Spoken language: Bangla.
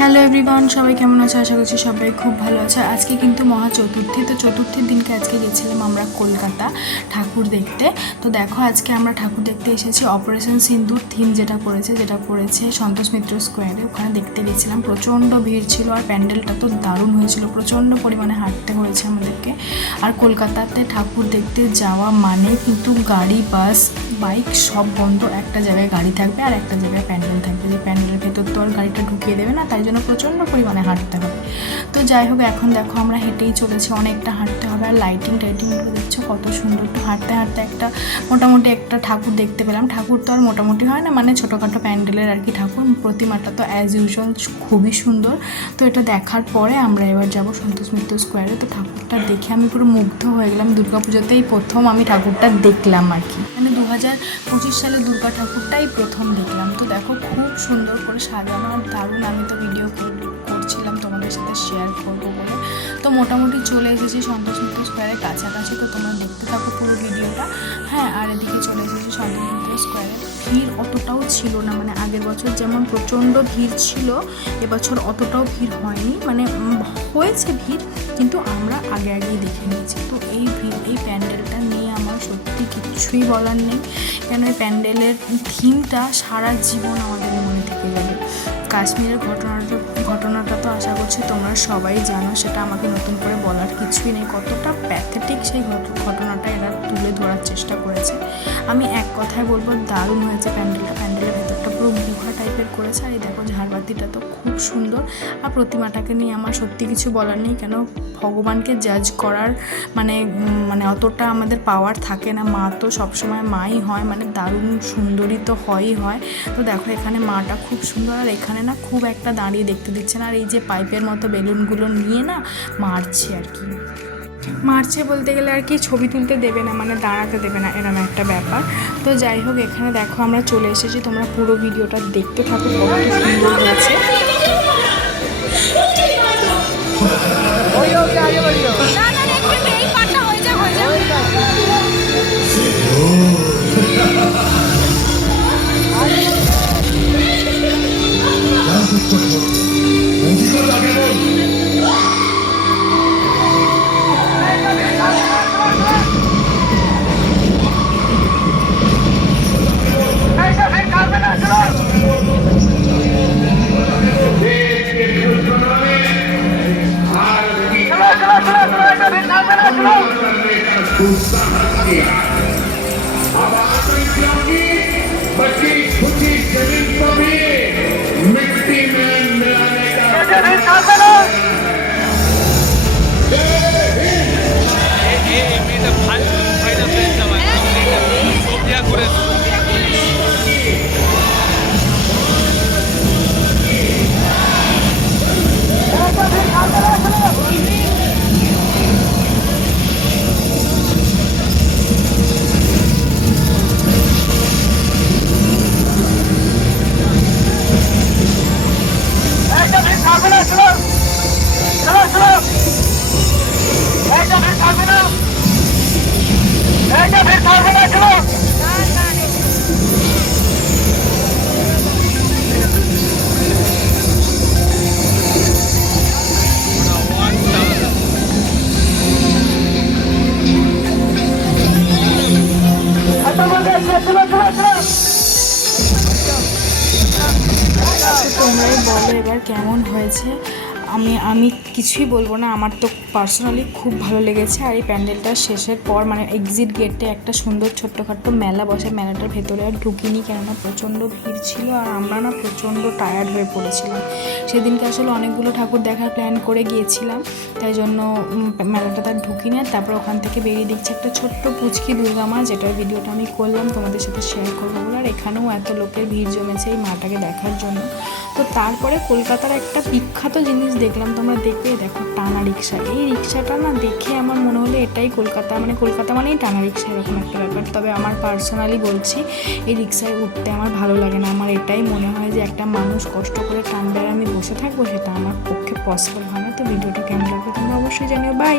হ্যালো এভরিওয়ান, সবাই কেমন আছে? আশা করছি সবাই খুব ভালো আছে। আজকে কিন্তু মহা চতুর্থী, তো চতুর্থীর দিনকে আজকে গেছিলাম আমরা কলকাতা ঠাকুর দেখতে। তো দেখো আজকে আমরা ঠাকুর দেখতে এসেছি অপারেশন সিন্দুর থিম যেটা পড়েছে সন্তোষ মিত্র স্কোয়ারে, ওখানে দেখতে গেছিলাম। প্রচণ্ড ভিড় ছিল আর প্যান্ডেলটা তো দারুণ হয়েছিল, প্রচণ্ড পরিমাণে হাঁটতে হয়েছে আমাদেরকে। আর কলকাতাতে ঠাকুর দেখতে যাওয়া মানে কিন্তু গাড়ি, বাস, বাইক সব বন্ধ। একটা জায়গায় গাড়ি থাকবে আর একটা জায়গায় প্যান্ডেল থাকবে। যে প্যান্ডেলের ভেতর তো আর গাড়িটা ঢুকিয়ে দেবে না, তাই জন্য প্রচণ্ড পরিমাণে হাঁটতে হবে। তো যাই হোক, এখন দেখো আমরা হেঁটেই চলেছি, অনেকটা হাঁটতে হবে। আর টাইটিংগুলো দেখছো কত সুন্দর। তো হাঁটতে হাঁটতে মোটামুটি একটা ঠাকুর দেখতে পেলাম। ঠাকুর তো আর মোটামুটি হয় না, মানে ছোটোখাটো প্যান্ডেলের আর কি ঠাকুর। প্রতিমাটা তো অ্যাজ ইউজুয়াল খুবই সুন্দর। তো এটা দেখার পরে আমরা এবার যাব সন্তোষ মিত্র স্কোয়ারে। তো ঠাকুরটা দেখে আমি পুরো মুগ্ধ হয়ে গেলাম। দুর্গাপুজোতেই প্রথম আমি ঠাকুরটা দেখলাম আর কি, মানে 2025 সালে দুর্গা ঠাকুরটাই প্রথম দেখলাম। তো দেখো খুব সুন্দর করে সাজানো আর দারুণ। আমি তো ভিডিও করছিলাম তোমাদের সাথে শেয়ার করবো বলে। তো মোটামুটি চলে এসেছি সন্তোষ মিত্র স্কোয়ারের কাছাকাছি। তো তোমরা দেখতে থাকো পুরো ভিডিওটা। হ্যাঁ, আর এদিকে চলে এসেছি সন্তোষ মিত্র স্কোয়ারে। ভিড় অতটাও ছিল না, মানে আগের বছর যেমন প্রচণ্ড ভিড় ছিল, এবছর অতটাও ভিড় হয়নি। মানে হয়েছে ভিড়, কিন্তু আমরা আগেই দেখে নিয়েছি। তো এই প্যান্ডেলটা নিয়ে আমার সত্যি কিছুই বলার নেই, কেন এই প্যান্ডেলের থিমটা সারা জীবন আমাদের মনে থেকে যাবে। কাশ্মীরের ঘটনাটা তো আশা করছি তোমরা সবাই জানো, সেটা আমাকে নতুন করে বলার কিছুই নেই। কতটা প্যাথেটিক সেই ঘটনাটা এরা তুলে ধরার চেষ্টা করেছে। আমি এক কথায় বলবো, দারুণ হয়েছে প্যান্ডেলের ভেতরটা পুরো গুহা টাইপের করেছে। আর এই দেখো ঝাড়বাতিটা তো খুব সুন্দর। আর প্রতিমাটাকে নিয়ে আমার সত্যি কিছু বলার নেই, কেন ভগবানকে জাজ করার মানে অতটা আমাদের পাওয়ার থাকে না। মা তো সবসময় মাই হয়, মানে দারুণ সুন্দরী তো হয়ই হয়। তো দেখো এখানে মাটা খুব সুন্দর। আর এখানে না খুব একটা দাঁড়িয়ে দেখতে দিচ্ছে না। আর এই যে পাইপের মতো বেলুনগুলো নিয়ে না মারছে আর কি, মারছে বলতে গেলে আর কি, ছবি তুলতে দেবে না, মানে দাঁড়াতে দেবে না, এরকম একটা ব্যাপার। তো যাই হোক, এখানে দেখো আমরা চলে এসেছি। তোমরা পুরো ভিডিওটা দেখতে থাকো, কত সুন্দর হয়েছে। अब आतंकियों की बची खुची जमीन को भी मिट्टी में मिलाने का তোমরাই বলো এবার কেমন হয়েছে। আমি কিছুই বলবো না, আমার তো পার্সোনালি খুব ভালো লেগেছে। আর এই প্যান্ডেলটা শেষের পর মানে এক্সিট গেটে একটা সুন্দর ছোট্টখাট্টো মেলা বসে, মেলাটার ভেতরে আর ঢুকিনি, কেননা প্রচণ্ড ভিড় ছিল আর আমরা না প্রচণ্ড টায়ার্ড হয়ে পড়েছিলাম। সেদিনকে আসলে অনেকগুলো ঠাকুর দেখার প্ল্যান করে গিয়েছিলাম, তাই জন্য মেলাটা তার ঢুকিনি। আর তারপর ওখান থেকে বেরিয়ে দিচ্ছে একটা ছোট্ট পুচকি দুর্গা মা, যেটার ভিডিওটা আমি করলাম তোমাদের সাথে শেয়ার করবো বলে। আর এখানেও এত লোকের ভিড় জমেছে এই মাটাকে দেখার জন্য। তো তারপরে কলকাতার একটা বিখ্যাত জিনিস দেখলাম, তোমরা দেখবে, দেখো টানা রিক্সা। এই রিক্সাটা না দেখে আমার মনে হলো এটাই কলকাতা, মানে কলকাতা মানেই টানা রিক্সা, এরকম একটা ব্যাপার। তবে আমার পার্সোনালি বলছি, এই রিক্সায় উঠতে আমার ভালো লাগে না। আমার এটাই মনে হয় যে একটা মানুষ কষ্ট করে টানবে আর আমি বসে থাকবো, সেটা আমার পক্ষে পসিবল হয় না। তো ভিডিওটা কেমন লাগবে তোমরা অবশ্যই জানিও। বাই।